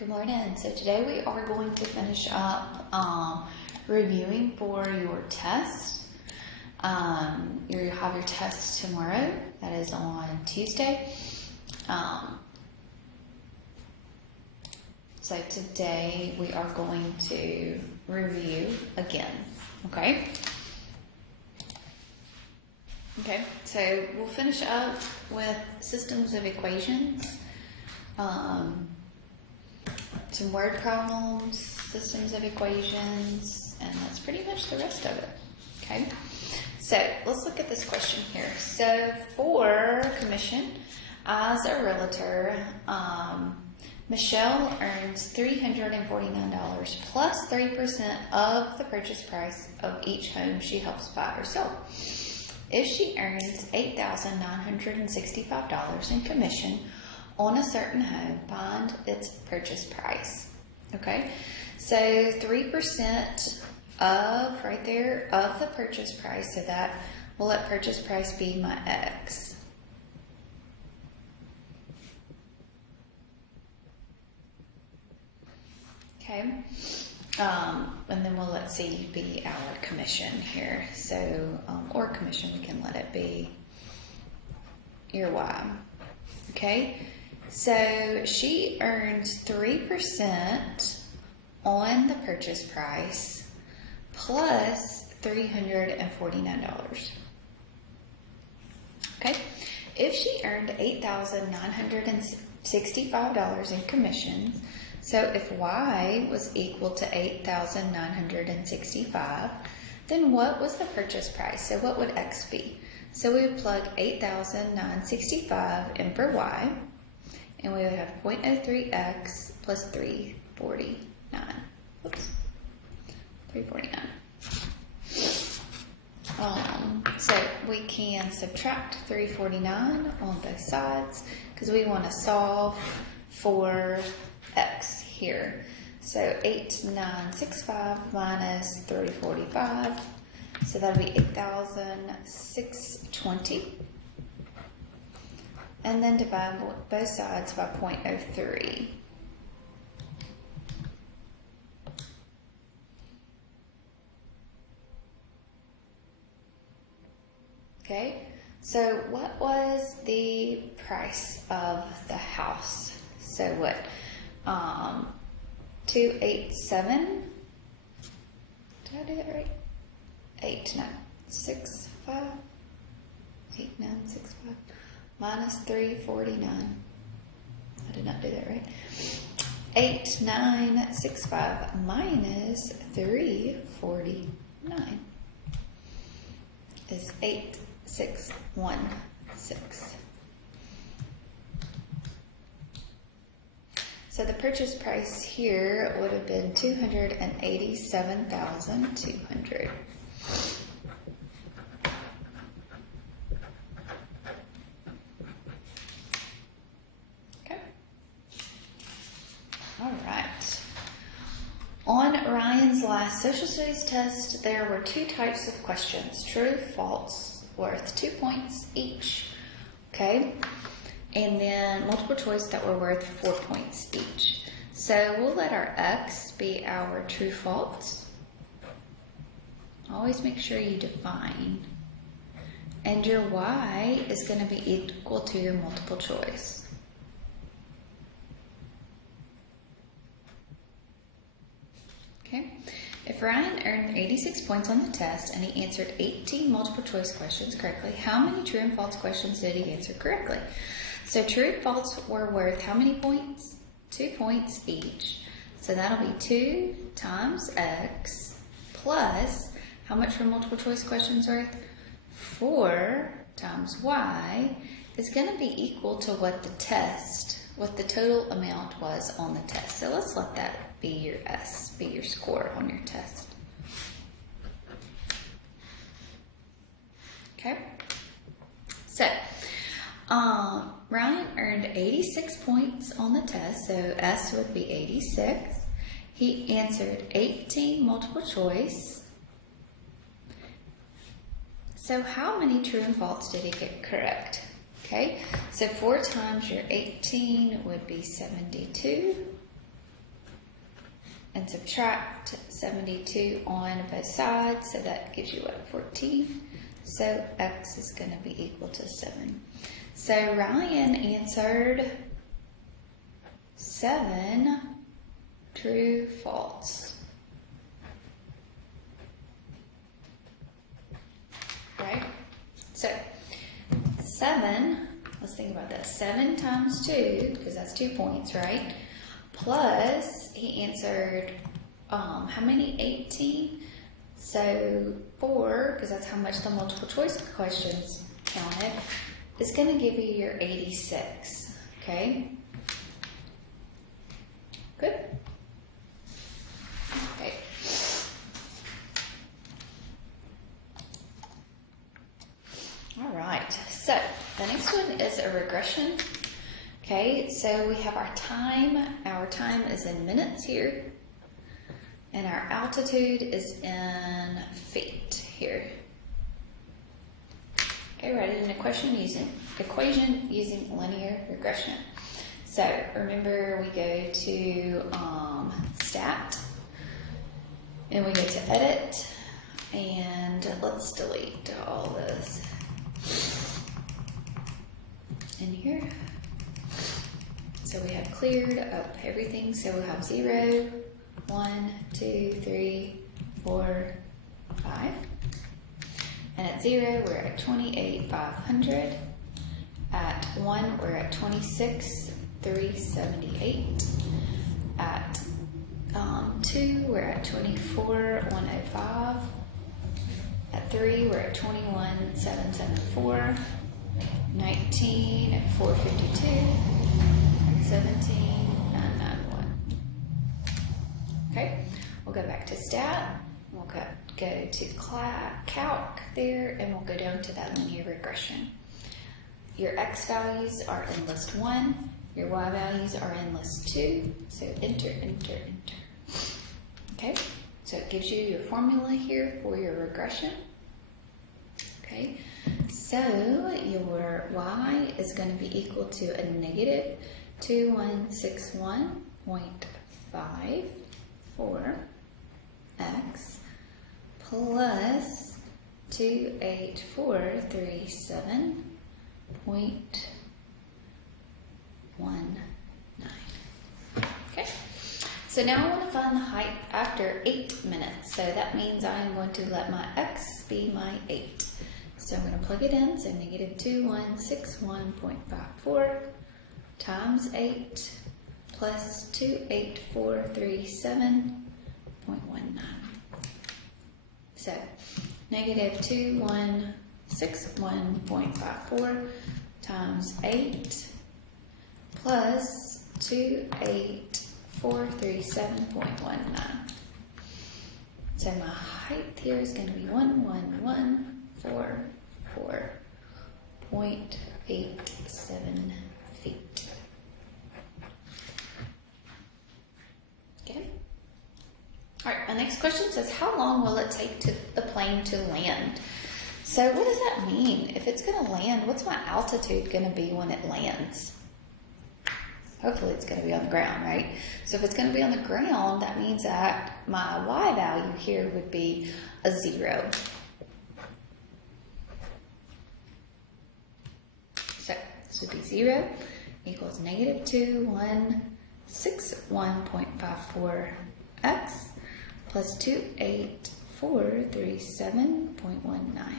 Good morning. So today we are going to finish up reviewing for your test. You have your test tomorrow. That is on Tuesday. So today we are going to review again. Okay? Okay, so we'll finish up with systems of equations. Some word problems, systems of equations, and that's pretty much the rest of it. Okay, so let's look at this question here. So for commission, as a realtor, Michelle earns $349 plus 30% of the purchase price of each home she helps buy or sell. If she earns $8,965 in commission on a certain home, find its purchase price. Okay, so 3% of right there of the purchase price, so that will let purchase price be my X. Okay, and then we'll let C be our commission here. So, or commission, we can let it be your Y. Okay. So she earns 3% on the purchase price plus $349. Okay, if she earned $8,965 in commissions, so if Y was equal to $8,965, then what was the purchase price? So what would X be? So we would plug $8,965 in for Y. And we would have 0.03x plus 349. Oops, 349. So we can subtract 349 on both sides because we want to solve for x here. So 8,965 minus 345. So that would be 8,620. And then divide both sides by 0.03. Okay, so what was the price of the house? So what, 287, did I do that right? 8,965, 8,965. Minus 349. I did not do that right. 8,965 minus 349 is 8,616. So the purchase price here would have been $287,200. All right. On Ryan's last social studies test, there were two types of questions, true, false, worth 2 points each. Okay. And then multiple choice that were worth 4 points each. So we'll let our X be our true, false. Always make sure you define. And your Y is going to be equal to your multiple choice. Okay. If Ryan earned 86 points on the test and he answered 18 multiple choice questions correctly, how many true and false questions did he answer correctly? So true and false were worth how many points? 2 points each. So that'll be 2 times X plus, how much were multiple choice questions worth? 4 times Y is going to be equal to what the total amount was on the test. So let's let that be your S, be your score on your test. Okay, so Ryan earned 86 points on the test, so S would be 86. He answered 18 multiple choice. So how many true and false did he get correct? Okay, so 4 times your 18 would be 72. and subtract 72 on both sides, so that gives you what, 14? So x is going to be equal to 7. So Ryan answered 7, true, false. Right? So 7, let's think about this. 7 times 2, because that's 2 points, right? Plus, he answered, how many? 18? So 4, because that's how much the multiple choice questions counted, is going to give you your 86. Okay? Good? Okay. All right. So the next one is a regression. Okay, so we have our time. Our time is in minutes here. And our altitude is in feet here. Okay, write an equation using linear regression. So remember, we go to Stat, and we go to Edit, and let's delete all this in here. So we have cleared up everything. So we'll have 0, 1, 2, 3, 4, 5. And at 0, we're at 28,500. At 1, we're at 26,378. At 2, we're at 24,105. At 3, we're at 21,774. 19 at 452. And 17,991. Okay, we'll go back to Stat. We'll go to Calc there, and we'll go down to that linear regression. Your X values are in list 1. Your Y values are in list 2. So enter, enter, enter. Okay, so it gives you your formula here for your regression. Okay, so your Y is going to be equal to a negative 2161.54x plus 28437.19. Okay, so now I want to find the height after 8 minutes. So that means I am going to let my X be my 8. So I'm going to plug it in. So negative 2161.54 times 8 plus 28437.19. So negative 2161.54 times 8 plus 28437.19. So my height here is going to be 11144.87 feet. Okay. All right, my next question says, how long will it take the plane to land? So what does that mean? If it's going to land, what's my altitude going to be when it lands? Hopefully it's going to be on the ground, right? So if it's going to be on the ground, that means that my Y value here would be a 0. So this would be 0 equals negative 2161.54x plus 28437.19.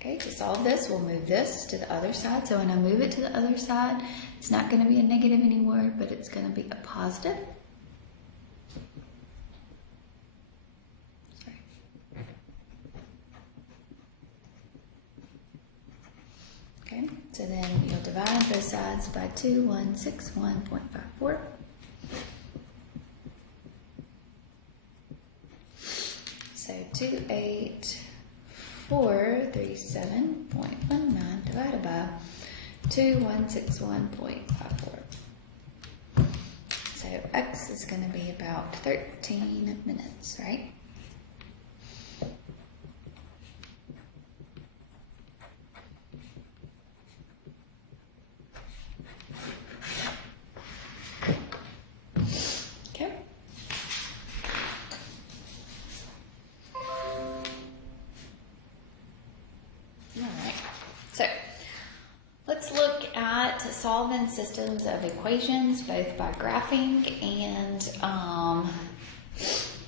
Okay, to solve this, we'll move this to the other side. So when I move it to the other side, it's not going to be a negative anymore, but it's going to be a positive. Sorry. Okay, so then you'll divide both sides by 2161.54. So 28437.19 divided by 2161.54. So X is going to be about 13 minutes, right? Okay, solving systems of equations, both by graphing and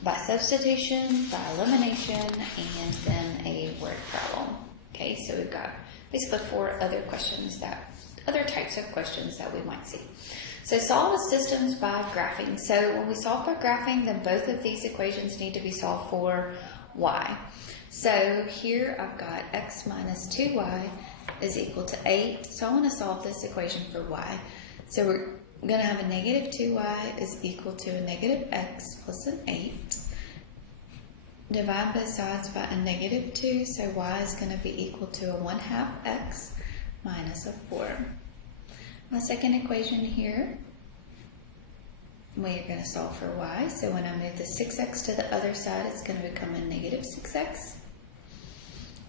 by substitution, by elimination, and then a word problem. Okay, so we've got basically 4 other types of questions that we might see. So solve systems by graphing. So when we solve by graphing, then both of these equations need to be solved for y. So here I've got x minus 2y is equal to 8. So I want to solve this equation for y. So we're going to have a negative 2y is equal to a negative x plus an 8. Divide both sides by a negative 2, so y is going to be equal to a 1/2 x minus a 4. My second equation here, we're going to solve for y. So when I move the 6x to the other side, it's going to become a negative 6x.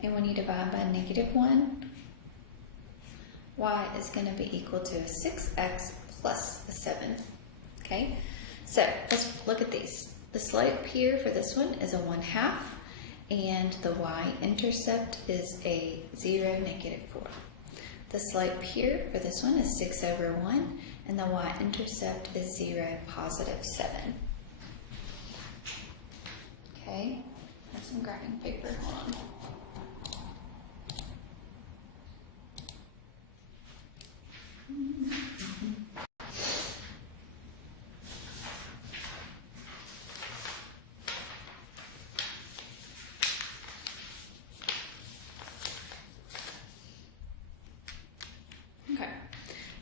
And when you divide by negative 1, y is going to be equal to a 6x plus a 7. Okay, so let's look at these. The slope here for this one is a 1/2, and the y-intercept is a 0, negative 4. The slope here for this one is 6/1, and the y-intercept is 0, positive 7. Okay, I have some graphing paper, hold on. Okay,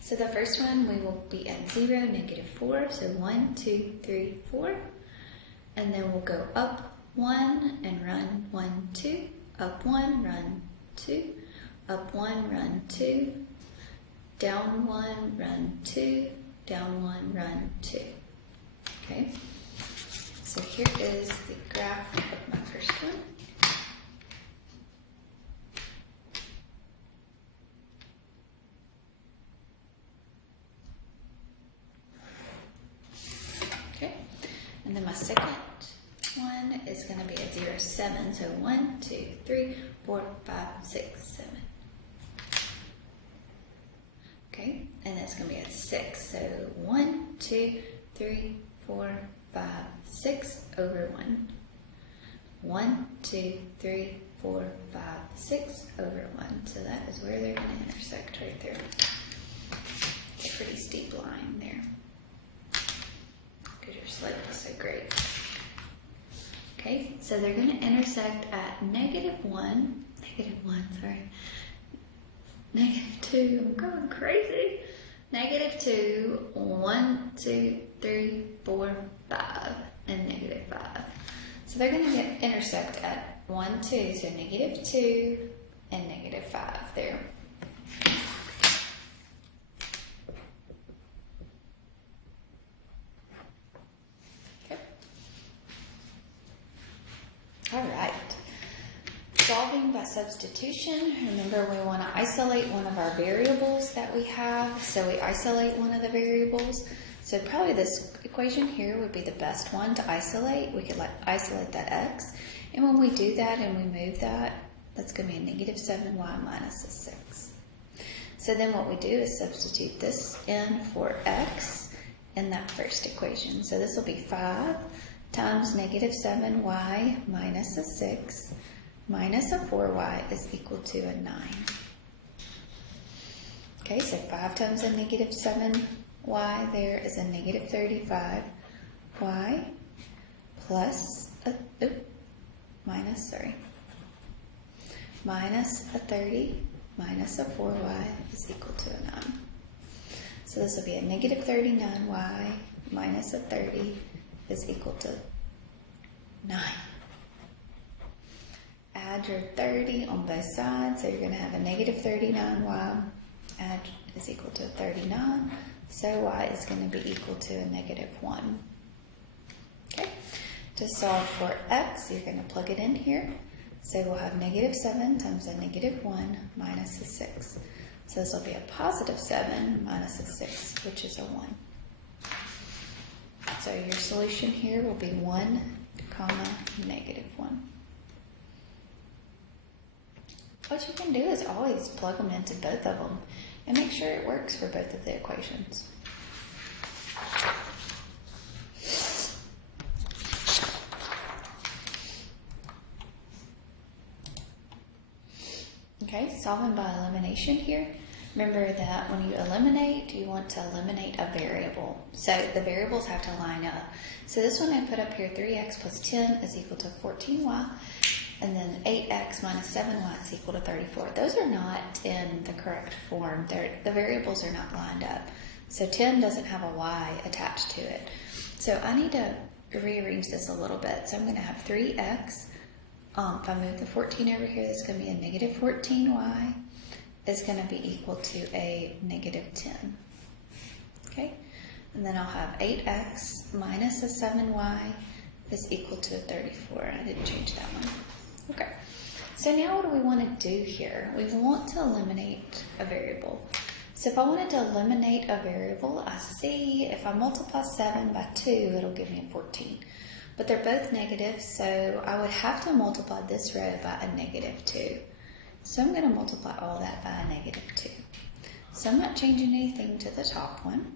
so the first one we will be at 0, negative 4, so 1, 2, 3, 4, and then we'll go up 1 and run 1, 2, up 1, run 2, up 1, run 2, down 1, run 2, down 1, run 2. Okay, so here is the graph of my first one. Okay, and then my second one is going to be a 0, 7, so 1, 2, 3, 4, 5, 6, 7. Okay, and that's going to be a 6. So 1, 2, 3, 4, 5, 6 over 1. 1, 2, 3, 4, 5, 6 over 1. So that is where they're going to intersect right there. Pretty steep line there. Because your slope is so great. Okay, so they're going to intersect at negative 2, I'm going crazy. Negative 2, 1, 2, 3, 4, 5, and negative 5. So they're going to intersect at 1, 2, so negative 2 and negative 5 there. Okay. All right. Solving by substitution. Remember, we want to isolate one of our variables that we have. So we isolate one of the variables. So probably this equation here would be the best one to isolate. We could isolate that x. And when we do that and we move that, that's going to be a negative 7y minus a 6. So then what we do is substitute this in for x in that first equation. So this will be 5 times negative 7y minus a 6 minus a 4y is equal to a 9. Okay, so 5 times a negative 7y there is a negative 35y plus a, minus a 30 minus a 4y is equal to a 9. So this will be a negative 39y minus a 30 is equal to 9. Add your 30 on both sides, so you're going to have a negative 39y add is equal to 39, so y is going to be equal to a negative 1. Okay, to solve for x, you're going to plug it in here, so we'll have negative 7 times a negative 1 minus a 6. So this will be a positive 7 minus a 6, which is a 1. So your solution here will be 1, negative 1. What you can do is always plug them into both of them. and make sure it works for both of the equations. Okay, solving by elimination here. Remember that when you eliminate, you want to eliminate a variable. So the variables have to line up. So this one I put up here, 3x plus 10 is equal to 14y. And then 8x minus 7y is equal to 34. Those are not in the correct form. The variables are not lined up. So 10 doesn't have a y attached to it. So I need to rearrange this a little bit. So I'm going to have 3x. If I move the 14 over here, that's going to be a negative 14y. Is going to be equal to a negative 10. Okay? And then I'll have 8x minus a 7y is equal to a 34. I didn't change that one. Okay. So now what do we want to do here? We want to eliminate a variable. So if I wanted to eliminate a variable, I see if I multiply 7 by 2, it'll give me a 14. But they're both negative, so I would have to multiply this row by a negative 2. So I'm going to multiply all that by a negative 2. So I'm not changing anything to the top one.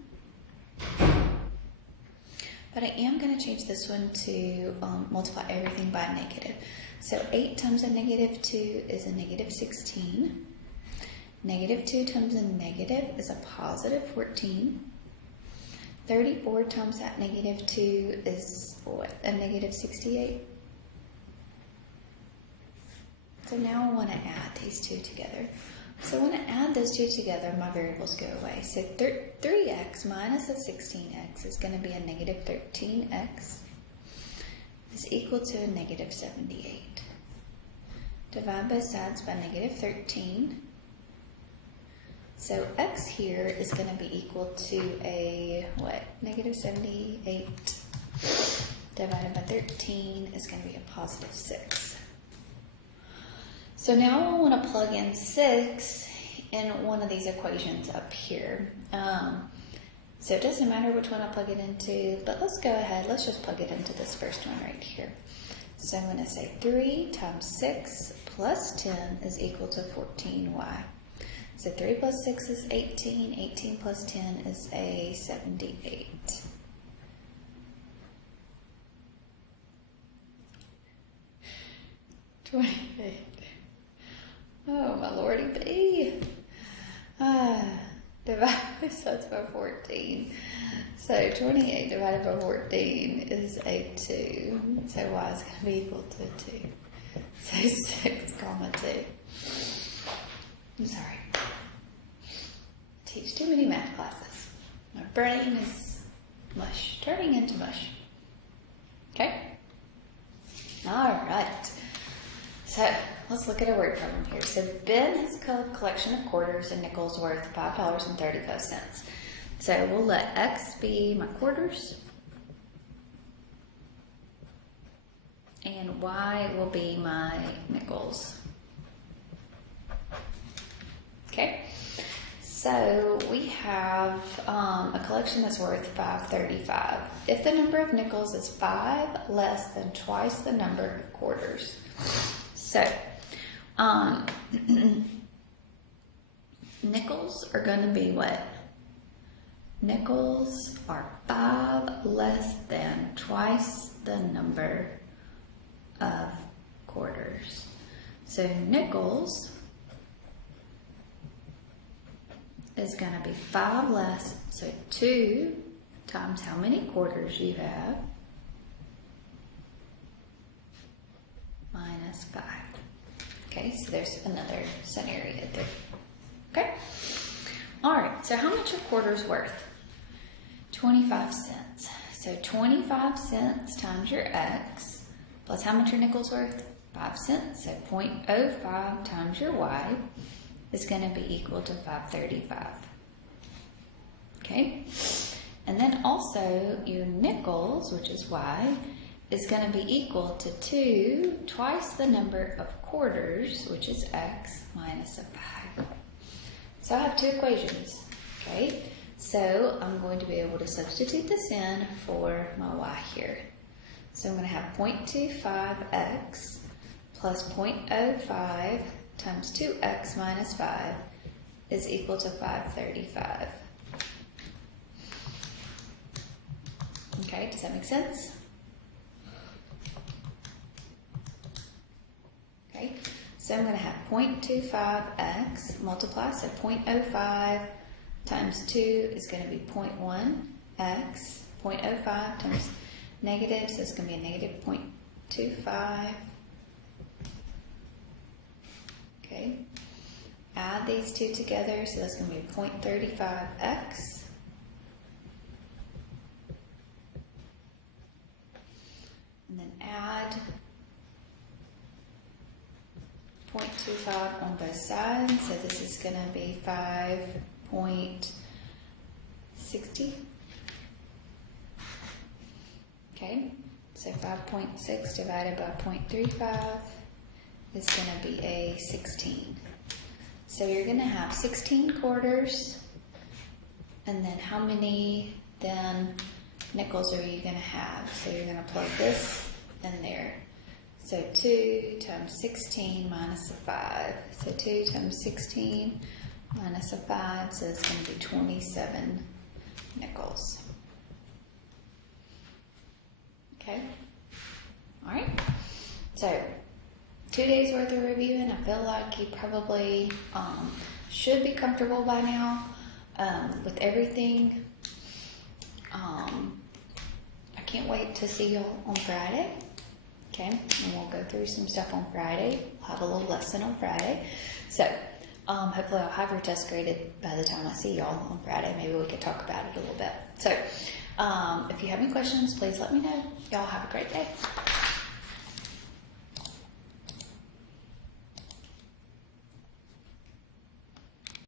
But I am going to change this one to multiply everything by a negative. So 8 times a negative 2 is a negative 16. Negative 2 times a negative is a positive 14. 34 times that negative 2 is what? A negative 68. So now I want to add these two together. So when I add those two together, my variables go away. So 3x minus a 16x is going to be a negative 13x is equal to a negative 78. Divide both sides by negative 13. So x here is going to be equal to a, what, negative 78 divided by 13 is going to be a positive 6. So now I want to plug in 6 in one of these equations up here. So it doesn't matter which one I plug it into, but let's go ahead. Let's just plug it into this first one right here. So I'm going to say 3 times 6 plus 10 is equal to 14y. So 3 plus 6 is 18. 18 plus 10 is a 78. Oh, my lordy B. Divide this by 14. So 28 divided by 14 is a 2. So y is going to be equal to a 2. So 6 comma 2. I'm sorry. I teach too many math classes. My brain is mush, turning into mush. Okay? All right. So let's look at a word problem here. So Ben has a collection of quarters and nickels worth $5.35. So we'll let X be my quarters and Y will be my nickels. Okay, so we have a collection that's worth $5.35. If the number of nickels is 5 less than twice the number of quarters. So, nickels are going to be what? Nickels are 5 less than twice the number of quarters. So nickels is going to be 5 less, so 2 times how many quarters you have minus 5. Okay, so there's another scenario there. Okay? Alright, so how much are quarters worth? 25 cents. So 25 cents times your X plus how much are nickels worth? 5 cents. So 0.05 times your Y is going to be equal to 5.35. Okay? And then also your nickels, which is Y, is going to be equal to 2 twice the number of quarters, which is X, minus a 5. So I have two equations, okay? So I'm going to be able to substitute this in for my Y here. So I'm going to have 0.25X plus 0.05 times 2X minus 5 is equal to 535. Okay, does that make sense? Okay, so I'm going to have 0.25x multiply, so 0.05 times 2 is going to be 0.1x, 0.05 times negative, so it's going to be a negative 0.25. Okay, add these two together, so that's going to be 0.35x. And then add 0.25 on both sides, so this is going to be 5.60. Okay, so 5.6 divided by 0.35 is going to be a 16. So you're going to have 16 quarters, and then how many then nickels are you going to have? So you're going to plug this in there. So 2 times 16 minus a 5. So 2 times 16 minus a 5, so it's going to be 27 nickels. Okay? Alright. So 2 days worth of reviewing. I feel like you probably should be comfortable by now with everything. I can't wait to see you on Friday. Okay, and we'll go through some stuff on Friday. We'll have a little lesson on Friday. So hopefully I'll have your test graded by the time I see y'all on Friday. Maybe we could talk about it a little bit. So if you have any questions, please let me know. Y'all have a great day.